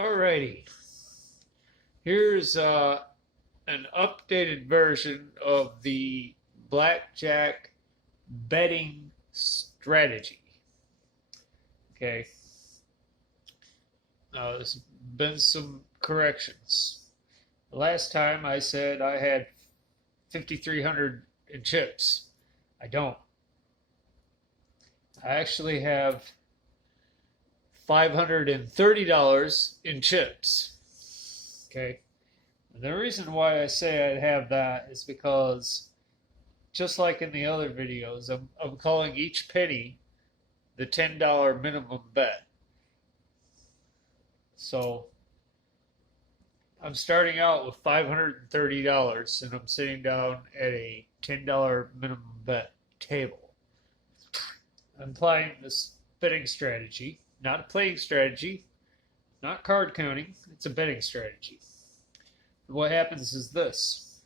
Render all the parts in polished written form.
Alrighty, here's an updated version of the blackjack betting strategy. Okay, there's been some corrections. The last time I said I had 5,300 in chips. I don't. I actually have $530 in chips. Okay. And the reason why I say I have that is because, just like in the other videos, I'm calling each penny the $10 minimum bet. So I'm starting out with $530 and I'm sitting down at a $10 minimum bet table. I'm applying this betting strategy, not a playing strategy, not card counting, it's a betting strategy. And what happens is this.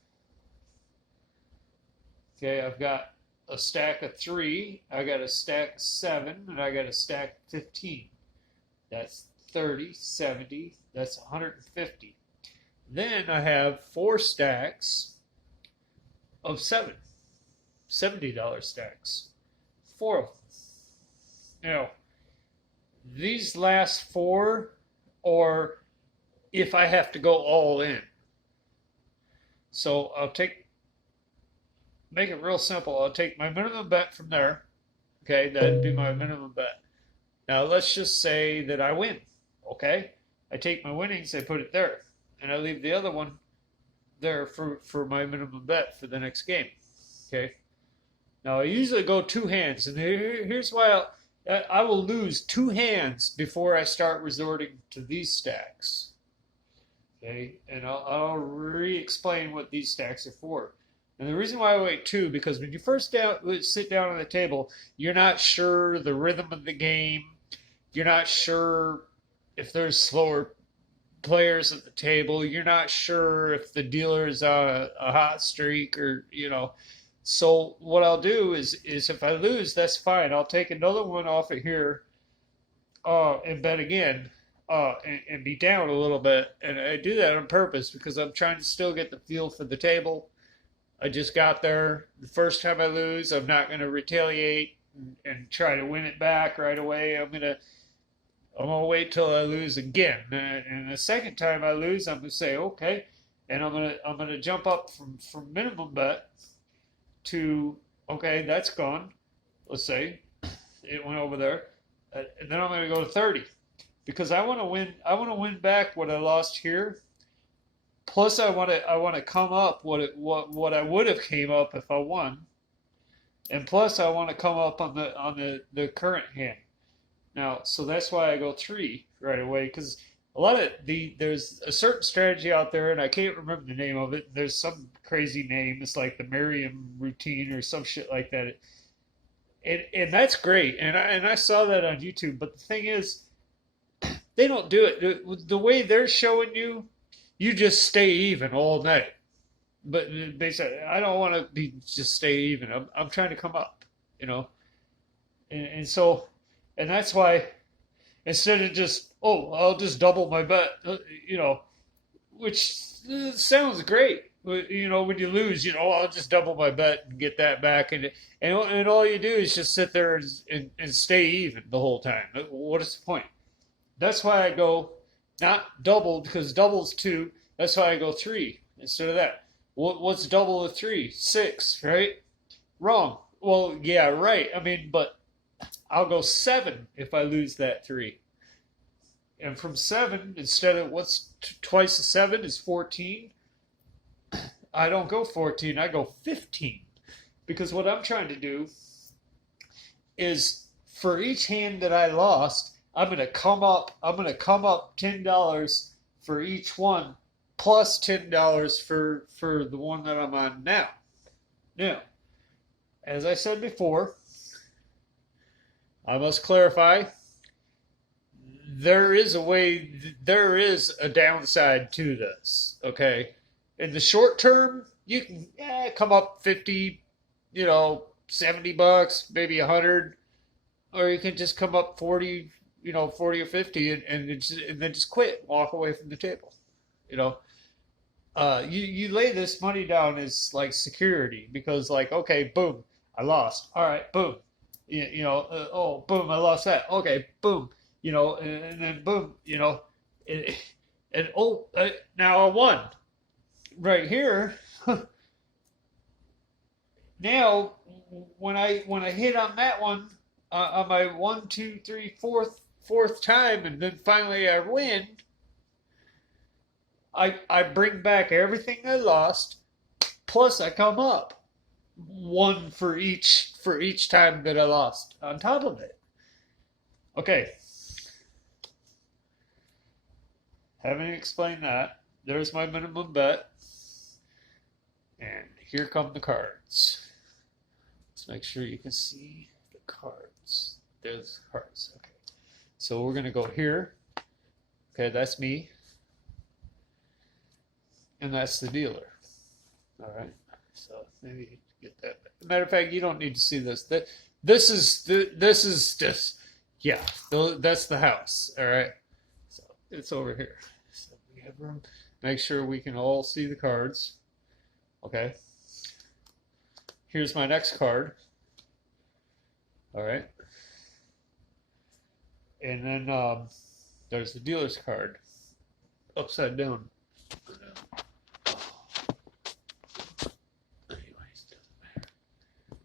Okay, I've got a stack of 3, I got a stack of 7, and I got a stack of 15. That's 30, 70, that's 150. Then I have 4 stacks of 7, $70 stacks. 4 of them. Now, these last 4 are if I have to go all in. So make it real simple. I'll take my minimum bet from there. Okay, that'd be my minimum bet. Now let's just say that I win. Okay, I take my winnings, I put it there, and I leave the other one there for my minimum bet for the next game. Okay. Now I usually go 2 hands, and here's why I will lose 2 hands before I start resorting to these stacks. Okay, and I'll re-explain what these stacks are for. And the reason why I wait 2, because when you first sit down on the table, you're not sure the rhythm of the game. You're not sure if there's slower players at the table. You're not sure if the dealer is on a hot streak or. So what I'll do is if I lose, that's fine. I'll take another one off of here and bet again and be down a little bit. And I do that on purpose because I'm trying to still get the feel for the table. I just got there. The first time I lose, I'm not going to retaliate and try to win it back right away. I'm gonna wait till I lose again. And the second time I lose, I'm gonna say okay, and I'm gonna jump up from minimum bet to okay, that's gone. Let's say it went over there, and then I'm gonna go to 30 because I want to win. I want to win back what I lost here. Plus, I want to come up what I would have came up if I won, and plus I want to come up on the current hand. Now, so that's why I go 3 right away because a lot of there's a certain strategy out there, and I can't remember the name of it. There's some crazy name. It's like the Merriam routine or some shit like that. And that's great. And I saw that on YouTube. But the thing is, they don't do it the way they're showing you. You just stay even all night. But basically, I don't want to be just stay even. I'm trying to come up, and so, and that's why instead of just I'll just double my bet, which sounds great. When you lose, I'll just double my bet and get that back, and all you do is just sit there and stay even the whole time. What is the point? That's why I go not double because double's 2. That's why I go 3 instead of that. What's double of 3? 6, right? Wrong. Well, yeah, right. I mean, but I'll go 7 if I lose that 3. And from 7, instead of what's twice of 7 is 14, I don't go 14, I go 15. Because what I'm trying to do is for each hand that I lost, I'm going to come up $10 for each one plus $10 for the one that I'm on now. Now, as I said before, I must clarify, there is a downside to this, okay? In the short term, you can come up 50, $70, maybe 100, or you can just come up 40, 40 or 50 and then just quit, walk away from the table. You know, you lay this money down as like security because like, okay, boom, I lost. All right, boom. Oh, boom, I lost that. Okay, boom. And then boom, and, and oh, now I won right here. Now, when I hit on that one on my one, two, three, fourth time, and then finally I win, I bring back everything I lost, plus I come up one for each time that I lost on top of it. Okay, having explained that, there's my minimum bet, and here come the cards. Let's make sure you can see the cards. There's the cards. Okay. So we're going to go here. Okay, that's me. And that's the dealer. All right. So maybe get that. Matter of fact, you don't need to see this. This is this. Yeah, that's the house. All right. So it's over here. So we have room. Make sure we can all see the cards. Okay. Here's my next card. All right. And then there's the dealer's card. Upside down.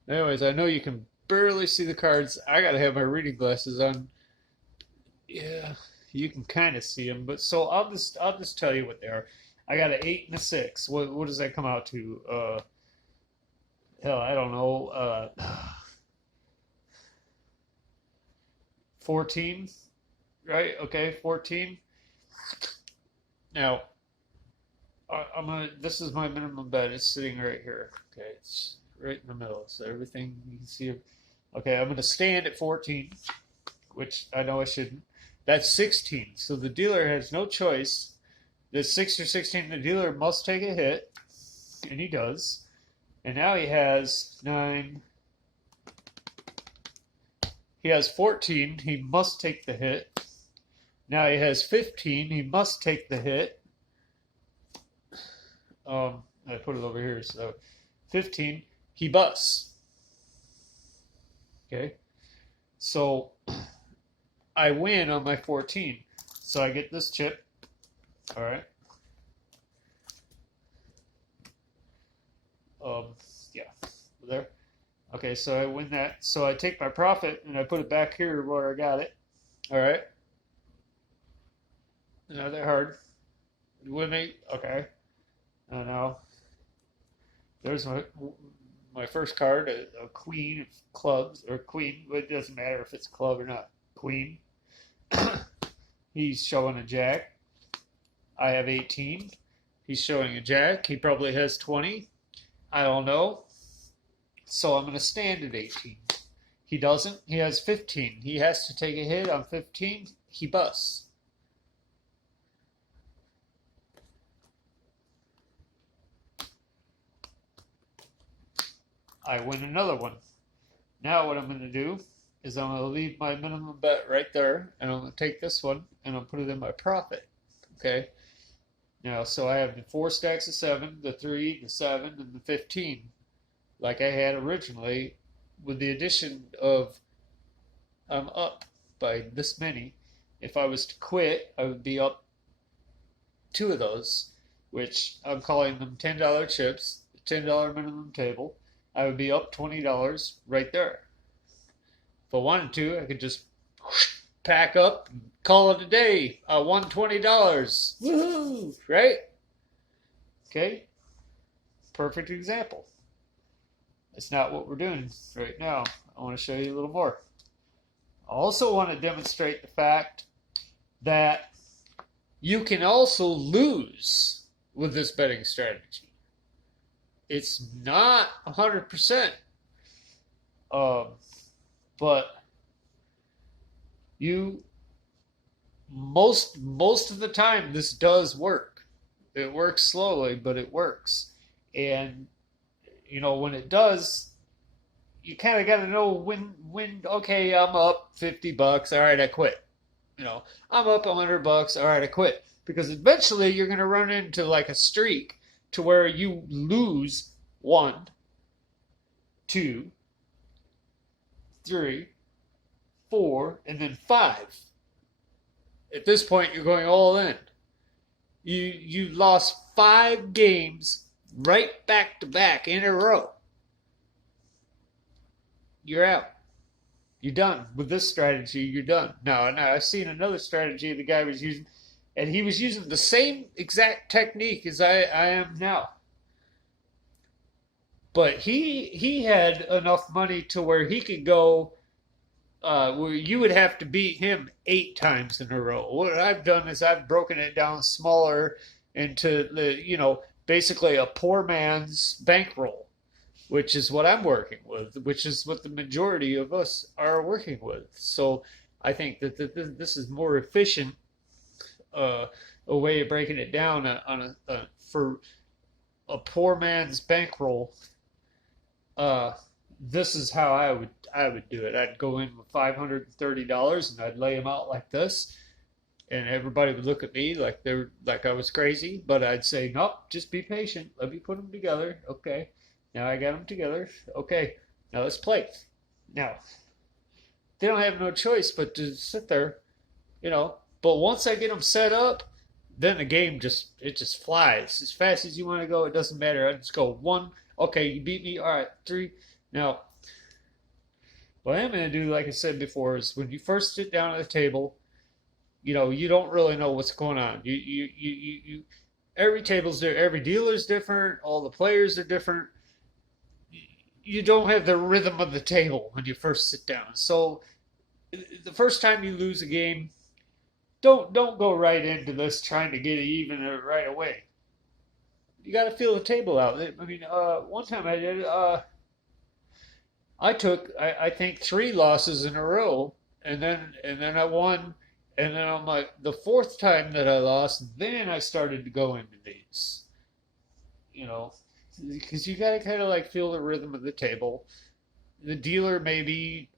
Anyways, I know you can barely see the cards. I gotta have my reading glasses on. Yeah, you can kind of see them, but so I'll just tell you what they are. I got an 8 and a 6. What does that come out to? Hell, I don't know. 14, right? Okay, 14. Now, This is my minimum bet. It's sitting right here. Okay, it's right in the middle, so everything you can see. Okay, I'm gonna stand at 14, which I know I shouldn't. That's 16. So the dealer has no choice. The 6 or 16, the dealer must take a hit, and he does. And now he has 9. He has 14. He must take the hit. Now he has 15. He must take the hit. I put it over here. So 15. He busts. Okay. So I win on my 14. So I get this chip. All right. Yeah. There. Okay, so I win that. So I take my profit and I put it back here where I got it. All right. Not that hard. With me? Okay. Now there's my first card, a queen of clubs, or queen. It doesn't matter if it's a club or not. Queen. He's showing a jack. I have 18. He's showing a jack. He probably has 20. I don't know. So I'm going to stand at 18. He doesn't. He has 15. He has to take a hit on 15. He busts. I win another one. Now what I'm going to do is I'm going to leave my minimum bet right there, and I'm going to take this one and I'll put it in my profit. Okay. Now, so I have the 4 stacks of 7, the 3, the 7, and the 15, like I had originally, with the addition of I'm up by this many. If I was to quit, I would be up 2 of those, which I'm calling them $10 chips, $10 minimum table. I would be up $20 right there. If I wanted to, I could just pack up and call it a day. I won $20. Woohoo! Right? Okay? Perfect example. It's not what we're doing right now. I want to show you a little more. I also want to demonstrate the fact that you can also lose with this betting strategy. It's not 100%, but you most of the time this does work. It works slowly, but it works. And when it does, you kind of got to know when okay, I'm up $50. All right, I quit. You know, I'm up $100. All right, I quit because eventually you're going to run into like a streak to where you lose one, two, three, four, and then five. At this point, you're going all in. You lost 5 games right back to back in a row. You're out. You're done with this strategy. You're done. Now I've seen another strategy the guy was using, and he was using the same exact technique as I am now. But he had enough money to where he could go where you would have to beat him 8 times in a row. What I've done is I've broken it down smaller into basically a poor man's bankroll, which is what I'm working with, which is what the majority of us are working with. So I think that this is more efficient a way of breaking it down for a poor man's bankroll. This is how I would do it. I'd go in with $530 and I'd lay them out like this, and everybody would look at me like I was crazy. But I'd say, nope, just be patient. Let me put them together. Okay, now I got them together. Okay, now let's play. Now they don't have no choice but to sit there. But once I get them set up, then the game just flies as fast as you want to go. It doesn't matter. I just go one. Okay, you beat me. All right, three. Now, what I'm going to do, like I said before, is when you first sit down at the table, you don't really know what's going on. Every table's there, every dealer's different, all the players are different. You don't have the rhythm of the table when you first sit down. So, the first time you lose a game, don't go right into this trying to get it even right away. You got to feel the table out. I mean, one time I did. I took, I think, 3 losses in a row, and then I won, and then on the fourth time that I lost, then I started to go into these, because you got to kind of like feel the rhythm of the table. The dealer may be,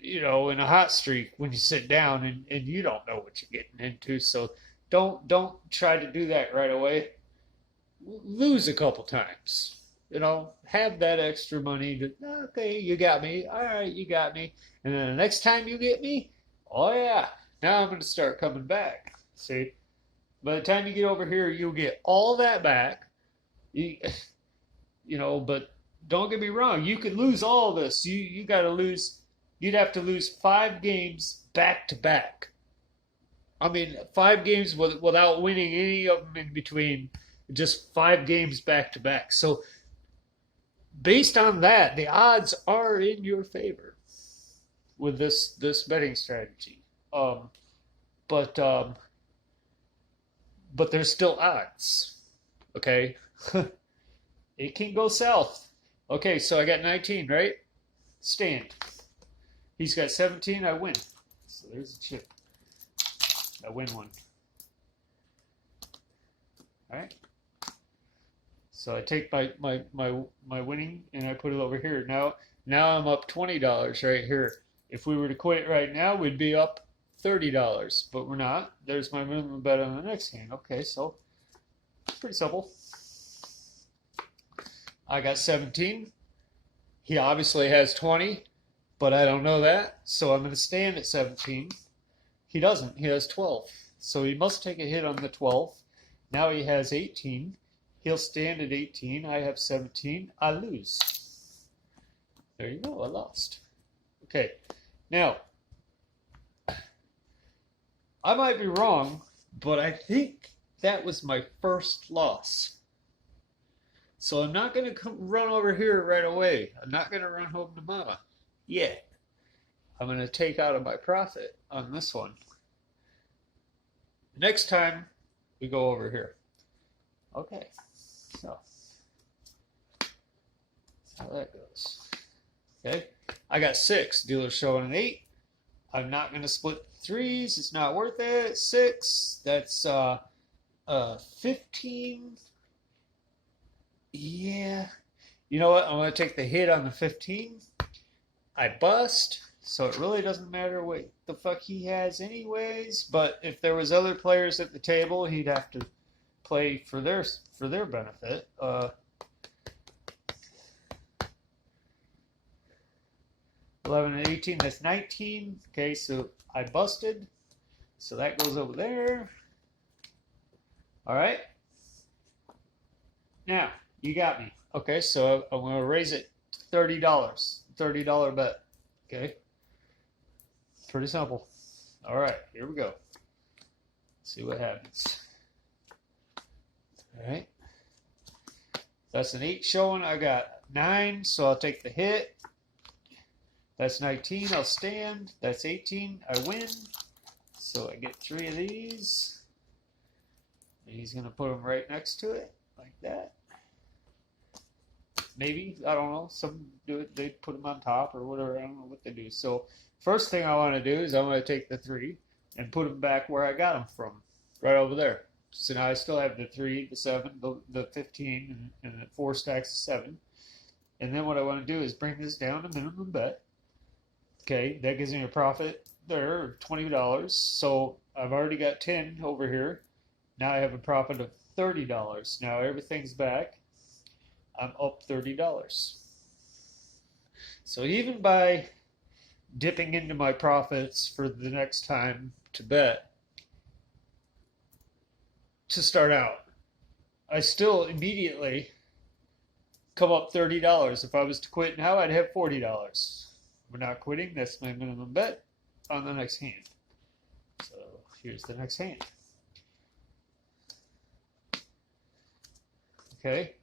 in a hot streak when you sit down, and you don't know what you're getting into, so don't try to do that right away. Lose a couple times. Have that extra money to, okay, you got me. All right, you got me. And then the next time you get me, oh yeah, now I'm going to start coming back. See, by the time you get over here, you'll get all that back. But don't get me wrong, you could lose all this. You got to lose, you'd have to lose 5 games back to back. I mean, 5 games without winning any of them in between, just 5 games back to back. So, based on that, the odds are in your favor with this betting strategy. But there's still odds. Okay, it can go south. Okay, so I got 19, right? Stand. He's got 17. I win. So there's a chip. I win one. All right. So I take my winning and I put it over here. Now I'm up $20 right here. If we were to quit right now, we'd be up $30, but we're not. There's my minimum bet on the next game. Okay, so pretty simple. I got 17. He obviously has 20, but I don't know that, so I'm going to stand at 17. He doesn't. He has 12, so he must take a hit on the 12. Now he has 18. He'll stand at 18. I have 17. I lose. There you go. I lost. Okay. Now, I might be wrong, but I think that was my first loss. So I'm not going to run over here right away. I'm not going to run home to mama yet. I'm going to take out of my profit on this one. Next time, we go over here. Okay. So, that's how that goes. Okay, I got 6. Dealer's showing an 8. I'm not going to split 3s. It's not worth it. 6. That's 15. Yeah. You know what? I'm going to take the hit on the 15. I bust. So it really doesn't matter what the fuck he has anyways. But if there was other players at the table, he'd have to play for their benefit. 11 and 18, that's 19. Okay, so I busted. So that goes over there. All right. Now, you got me. Okay, so I'm going to raise it to $30. $30 bet. Okay. Pretty simple. All right, here we go. See what happens. All right. That's an 8 showing. I got 9, so I'll take the hit. That's 19. I'll stand. That's 18. I win. So I get 3 of these. And he's going to put them right next to it, like that. Maybe. I don't know. Some do it. They put them on top or whatever. I don't know what they do. So first thing I want to do is I'm going to take the 3 and put them back where I got them from. Right over there. So now I still have the 3, the 7, the 15, and the 4 stacks of 7. And then what I want to do is bring this down to minimum bet. Okay, that gives me a profit there of $20. So I've already got 10 over here. Now I have a profit of $30. Now everything's back. I'm up $30. So even by dipping into my profits for the next time to bet, to start out, I still immediately come up $30. If I was to quit now, I'd have $40. We're not quitting. That's my minimum bet on the next hand. So here's the next hand. Okay.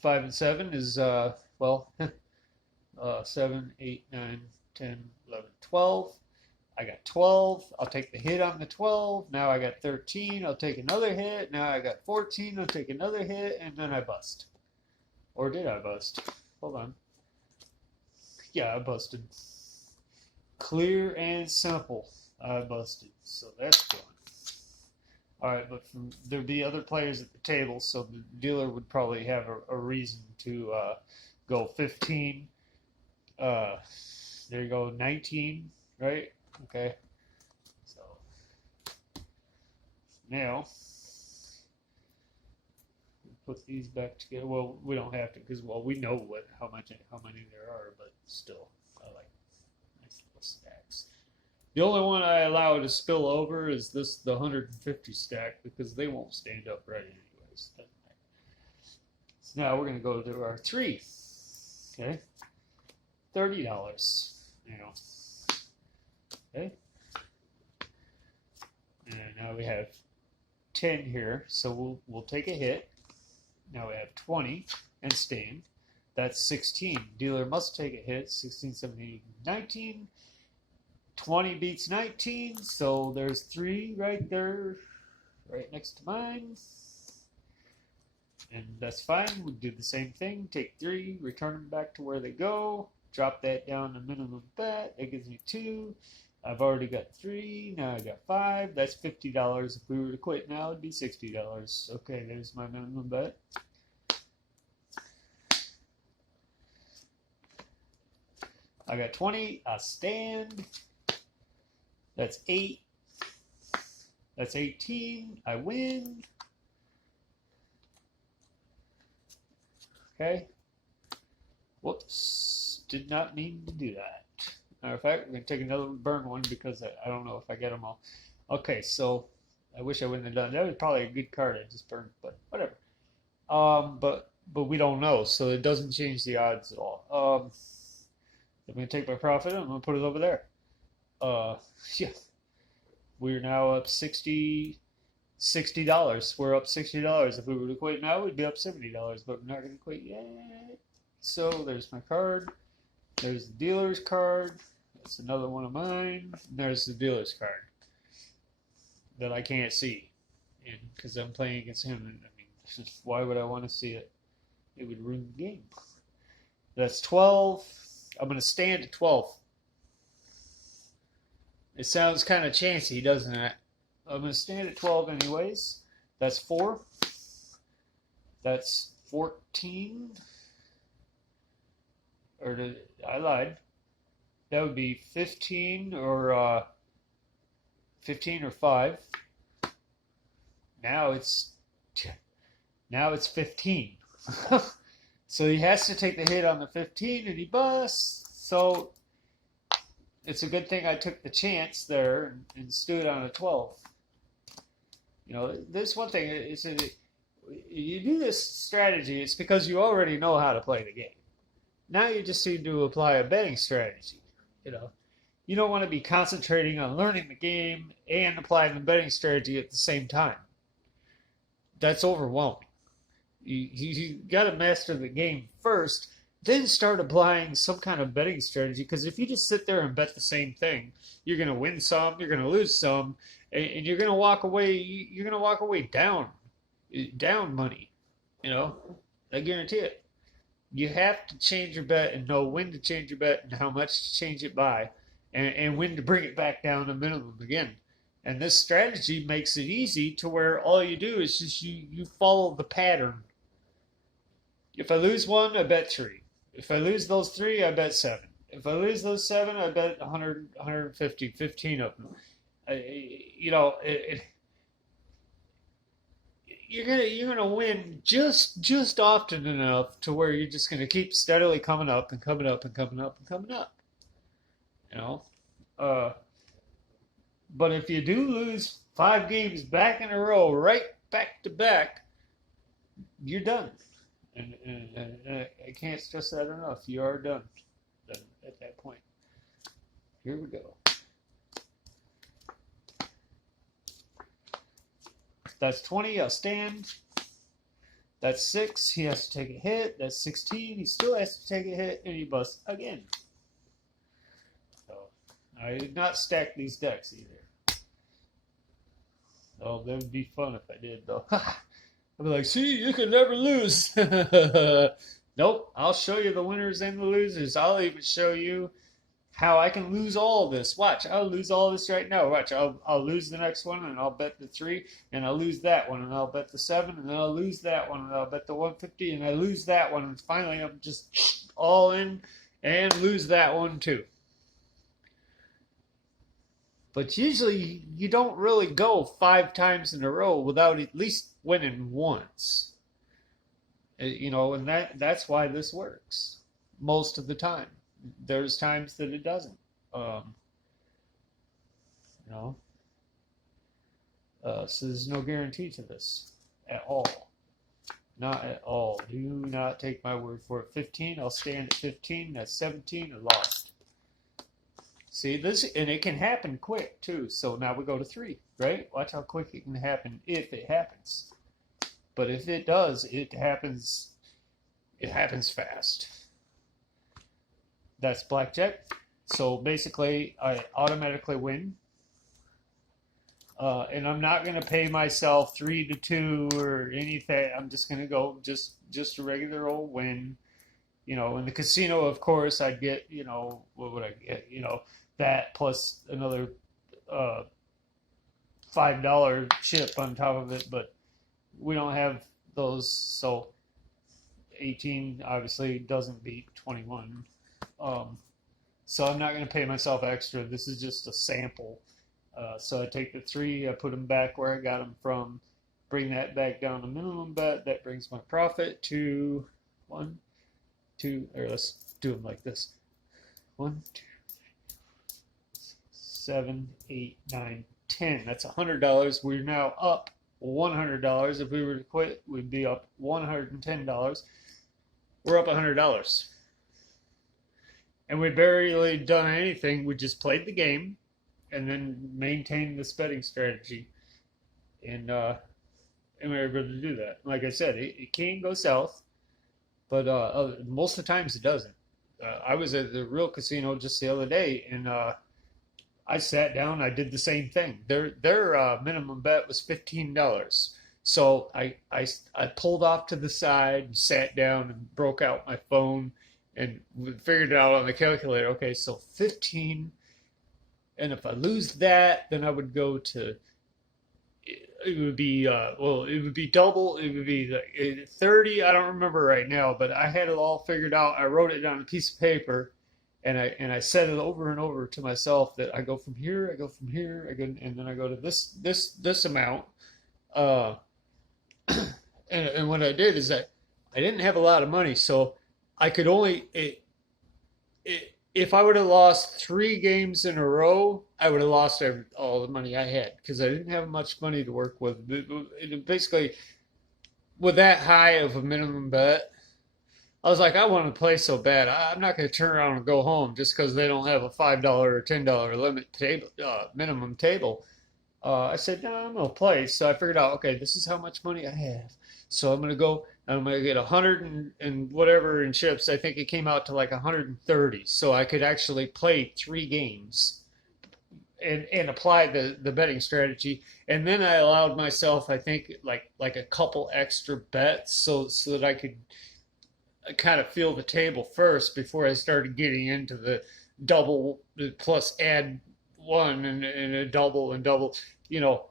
5 and 7 is, well, 7, 8, 9, 10, 11, 12. I got 12. I'll take the hit on the 12. Now I got 13. I'll take another hit. Now I got 14. I'll take another hit, and then I bust. Or did I bust? Hold on. Yeah, I busted. Clear and simple. I busted. So that's good. Alright, but there'd be other players at the table, so the dealer would probably have a reason to go 15. There you go, 19, right? Okay. So now put these back together. Well, we don't have to because we know how many there are, but still, I like nice little stacks. The only one I allow to spill over is the 150 stack because they won't stand upright anyways. So now we're going to go to our 3. Okay, $30. Now, okay, and now we have 10 here, so we'll take a hit. Now we have 20 and stand. That's 16. Dealer must take a hit. 16, 17, 19. 20 beats 19, so there's 3 right there, right next to mine. And that's fine. We'll do the same thing. Take 3, return them back to where they go. Drop that down to minimum bet. That gives me 2. I've already got 3. Now I got 5. That's $50. If we were to quit now, it'd be $60. Okay, there's my minimum bet. I got 20. I stand. That's 8. That's 18. I win. Okay. Whoops. Did not mean to do that. Matter of fact, we're going to take another burn one because I don't know if I get them all. Okay, so I wish I wouldn't have done that. That was probably a good card I just burned, but whatever. But we don't know, so it doesn't change the odds at all. I'm going to take my profit and I'm going to put it over there. Yeah. We're now up $60. We're up $60. If we were to quit now, we'd be up $70, but we're not going to quit yet. So there's my card. There's the dealer's card. That's another one of mine. And there's the dealer's card that I can't see, and because I'm playing against him. And I mean, why would I want to see it? It would ruin the game. That's 12. I'm going to stand at 12. It sounds kind of chancy, doesn't it? I'm going to stand at 12 anyways. That's 4. That's 14. I lied. that would be 15 or 5. Now it's now it's 15. So he has to take the hit on the 15 and he busts. So it's a good thing I took the chance there and stood on a 12. This one thing is that you do this strategy, it's because you already know how to play the game. Now you just need to apply a betting strategy. You know, you don't want to be concentrating on learning the game and applying the betting strategy at the same time. That's overwhelming. You got to master the game first, then start applying some kind of betting strategy. Because if you just sit there and bet the same thing, you're going to win some, you're going to lose some, and you're going to walk away. You're going to walk away down money. I guarantee it. You have to change your bet and know when to change your bet and how much to change it by, and when to bring it back down to minimum again. And this strategy makes it easy to where all you do is just you follow the pattern. If I lose one, I bet 3. If I lose those 3, I bet 7. If I lose those 7, I bet 100, 150, 15 of them. You're gonna win just often enough to where you're just gonna keep steadily coming up and coming up and coming up and coming up. You know, uh, but if you do lose 5 games back in a row, right back to back, you're done. And I can't stress that enough. You are done at that point. Here we go. That's 20. I'll stand. That's 6. He has to take a hit. That's 16. He still has to take a hit, and he busts again. So I did not stack these decks either. Oh, that would be fun if I did, though. I'd be like, see, you can never lose. Nope. I'll show you the winners and the losers. I'll even show you how I can lose all of this. Watch, I'll lose all of this right now. Watch, I'll lose the next one, and I'll bet the 3, and I'll lose that one, and I'll bet the 7, and then I'll lose that one, and I'll bet the 150, and I lose that one, and finally I'm just all in and lose that one too. But usually you don't really go 5 times in a row without at least winning once. And that's why this works most of the time. There's times that it doesn't. You know, so there's no guarantee to this at all. Not at all. Do not take my word for it. 15, I'll stand at 15. That's 17, I lost. See this, and it can happen quick too. So now we go to 3, right? Watch how quick it can happen if it happens. But if it does, it happens. It happens fast. That's blackjack. So basically, I automatically win. And I'm not going to pay myself 3 to 2 or anything. I'm just going to go just a regular old win. In the casino, of course, I'd get, what would I get? That plus another $5 chip on top of it. But we don't have those. So 18 obviously doesn't beat 21. So I'm not going to pay myself extra. This is just a sample. So I take the 3, I put them back where I got them from, bring that back down to minimum bet. That brings my profit to 1, 2, or let's do them like this. 1, 2, 7, 8, 9, 10. That's $100. We're now up $100. If we were to quit, we'd be up $110. We're up $100. And we barely done anything. We just played the game and then maintained this betting strategy. And we were able to do that. Like I said, it can go south, but most of the times it doesn't. I was at the real casino just the other day, and I sat down. I did the same thing. Their minimum bet was $15. So I pulled off to the side and sat down and broke out my phone and figured it out on the calculator. Okay, so 15, and if I lose that, then I would go to, it would be, it would be double. It would be 30. I don't remember right now, but I had it all figured out. I wrote it down on a piece of paper, and I said it over and over to myself that I go from here, I go from here, I go, and then I go to this amount. Uh, and what I did is that I didn't have a lot of money, so I could only if I would have lost 3 games in a row, I would have lost all the money I had because I didn't have much money to work with. Basically, with that high of a minimum bet, I was like, I want to play so bad. I'm not going to turn around and go home just because they don't have a $5 or $10 limit table, minimum table. I said, no, I'm going to play. So I figured out, okay, this is how much money I have. So I'm going to go and I'm going to get 100 and whatever in chips. I think it came out to like 130. So I could actually play 3 games and apply the betting strategy. And then I allowed myself, I think, like a couple extra bets so that I could kind of feel the table first before I started getting into the double plus add one and a double and double, you know,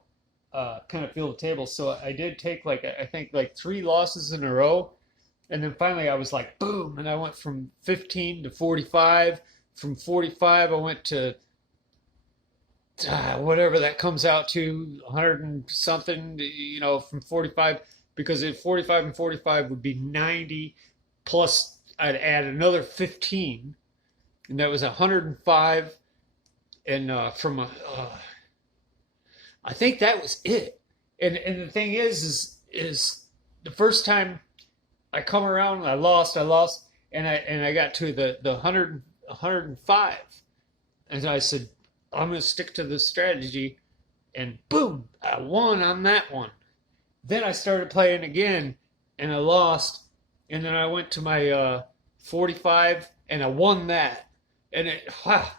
kind of feel the table. So I did take like I think like 3 losses in a row, and then finally I was like boom, and I went from 15 to 45. From 45, I went to whatever that comes out to 100 and something, you know, from 45 because at 45 and 45 would be 90 plus I'd add another 15 and that was 105 and I think that was it. And the thing is the first time I come around and I lost and I got to the 105 and I said I'm going to stick to this strategy and boom, I won on that one. Then I started playing again and I lost and then I went to my 45 and I won that. And wow.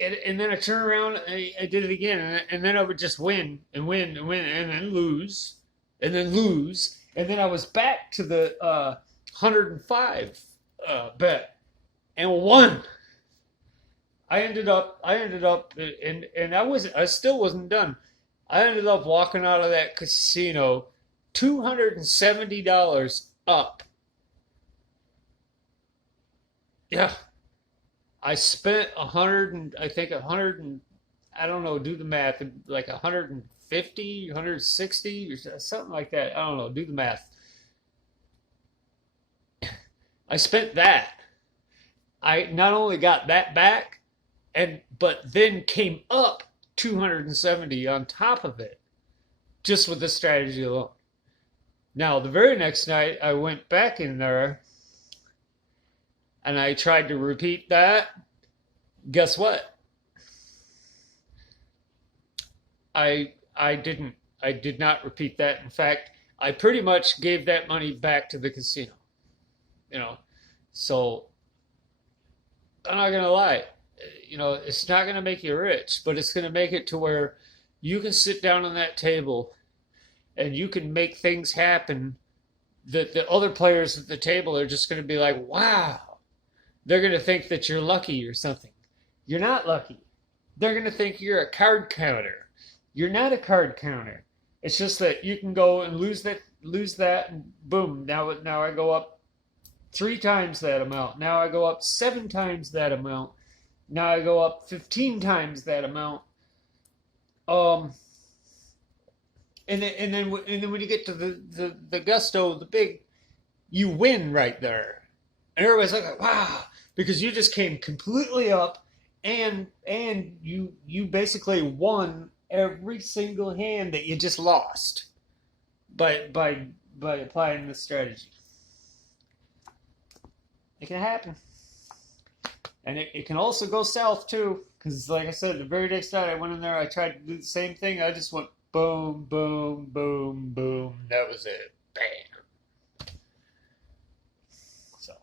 And then I turned around and I did it again. And then I would just win and win and win and then lose and then lose. And then I was back to the 105 bet and won. I ended up, and I still wasn't done. I ended up walking out of that casino $270 up. Yeah, I spent 100 and I think 100 and I don't know, do the math, like 150, 160 or something like that. I don't know, do the math. I spent that. I not only got that back, but then came up 270 on top of it, just with this strategy alone. Now, the very next night, I went back in there and I tried to repeat that. Guess what? I didn't. I did not repeat that. In fact, I pretty much gave that money back to the casino. You know, so I'm not gonna lie. You know, it's not gonna make you rich, but it's gonna make it to where you can sit down on that table and you can make things happen that the other players at the table are just gonna be like, wow. They're gonna think that you're lucky or something. You're not lucky. They're gonna think you're a card counter. You're not a card counter. It's just that you can go and lose that, and boom. Now I go up 3 times that amount. Now I go up 7 times that amount. Now I go up 15 times that amount. Um, and then when you get to the gusto, the big, you win right there, and everybody's like, wow, because you just came completely up, and you basically won every single hand that you just lost by applying this strategy. It can happen. And it can also go south too, because like I said, the very next night I went in there, I tried to do the same thing. I just went boom, boom, boom, boom. That was it. Bam. So,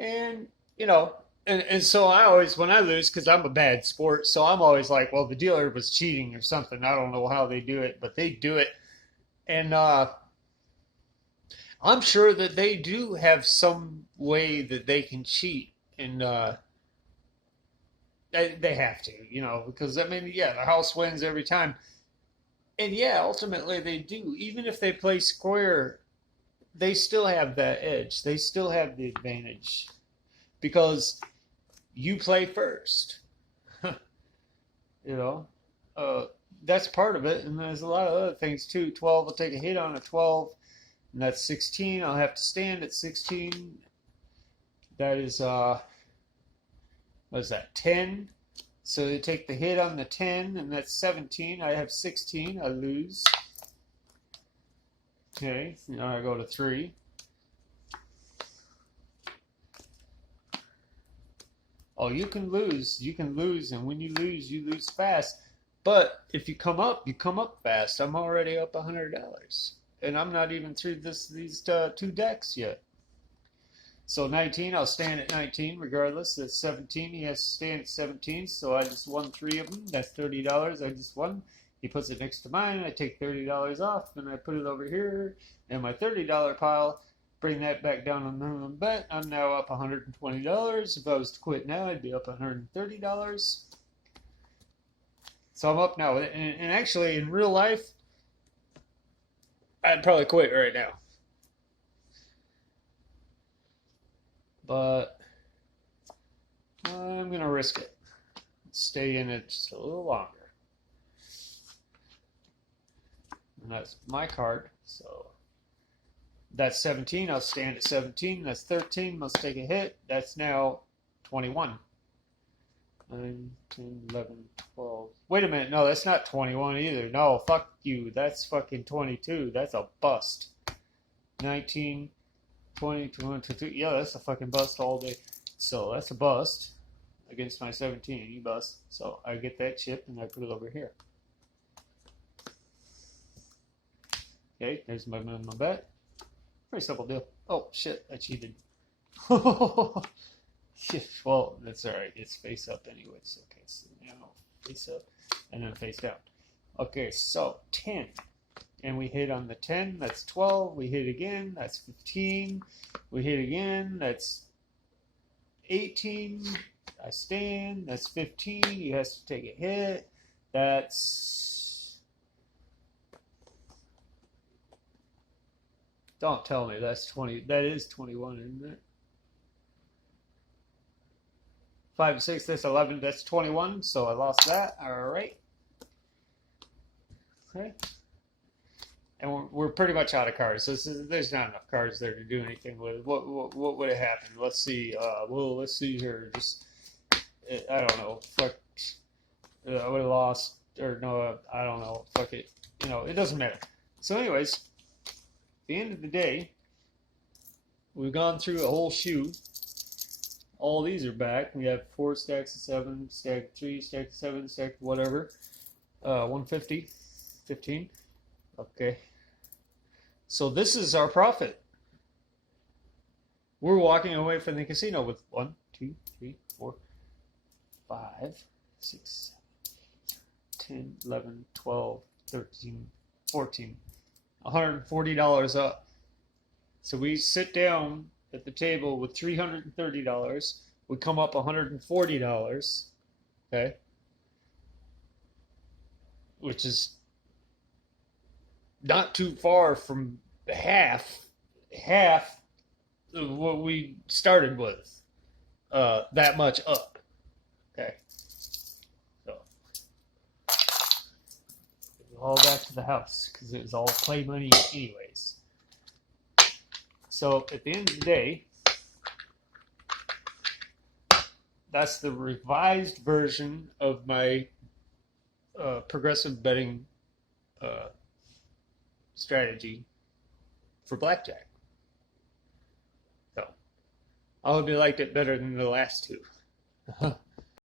and you know, and so I always, when I lose, because I'm a bad sport, so I'm always like, well, the dealer was cheating or something. I don't know how they do it, but they do it. And I'm sure that they do have some way that they can cheat, and they have to, you know, because I mean, yeah, the house wins every time, and yeah, ultimately they do. Even if they play square, they still have that edge. They still have the advantage. because you play first. You know, uh, that's part of it, and there's a lot of other things too. 12 will take a hit on a 12, and that's 16. I'll have to stand at 16. That is what is that? 10. So they take the hit on the 10, and that's 17. I have 16. I lose. Okay, now I go to 3. Oh, you can lose. You can lose, and when you lose fast. But if you come up fast. I'm already up $100, and I'm not even through these 2 decks yet. So 19, I'll stand at 19 regardless. That's 17. He has to stand at 17, so I just won 3 of them. That's $30. I just won. He puts it next to mine. I take $30 off, and I put it over here in my $30 pile. Bring that back down on minimum bet. I'm now up $120. If I was to quit now, I'd be up $130. So I'm up now. And actually, in real life, I'd probably quit right now. But I'm going to risk it. Stay in it just a little longer. And that's my card. So that's 17. I'll stand at 17. That's 13. Must take a hit. That's now 21. 9, 10, 11, 12. Wait a minute. No, that's not 21 either. No, fuck you. That's fucking 22. That's a bust. 19, 20, 21, 22. Yeah, that's a fucking bust all day. So that's a bust against my 17. You bust. So I get that chip and I put it over here. Okay, there's my minimum bet. Pretty simple deal. Oh, shit, I cheated. Well, that's alright. It's face up anyways. Okay, so now face up and then face down. Okay, so 10. And we hit on the 10. That's 12. We hit again. That's 15. We hit again. That's 18. I stand. That's 15. He has to take a hit. That's... Don't tell me that's 20. That is 21, isn't it? 5, 6, that's 11. That's 21. So I lost that. All right. Okay. And we're pretty much out of cards. So there's not enough cards there to do anything with. What would have happened? Let's see. Well, let's see here. Just I don't know. Fuck. I would have lost, or no, I don't know. Fuck it. You know, it doesn't matter. So, anyways, at the end of the day, we've gone through a whole shoe. All these are back. We have 4 stacks of 7, stack of 3, stack of 7, stack of whatever. 150, 15. Okay. So this is our profit. We're walking away from the casino with 1, 2, 3, 4, 5, 6, 10, 11, 12, 13, 14. $140 up. So we sit down at the table with $330. We come up $140. Okay. Which is not too far from half of what we started with. That much up. Okay. So all back to the house because it was all play money anyways. So at the end of the day, that's the revised version of my progressive betting strategy for blackjack. So I hope you liked it better than the last 2.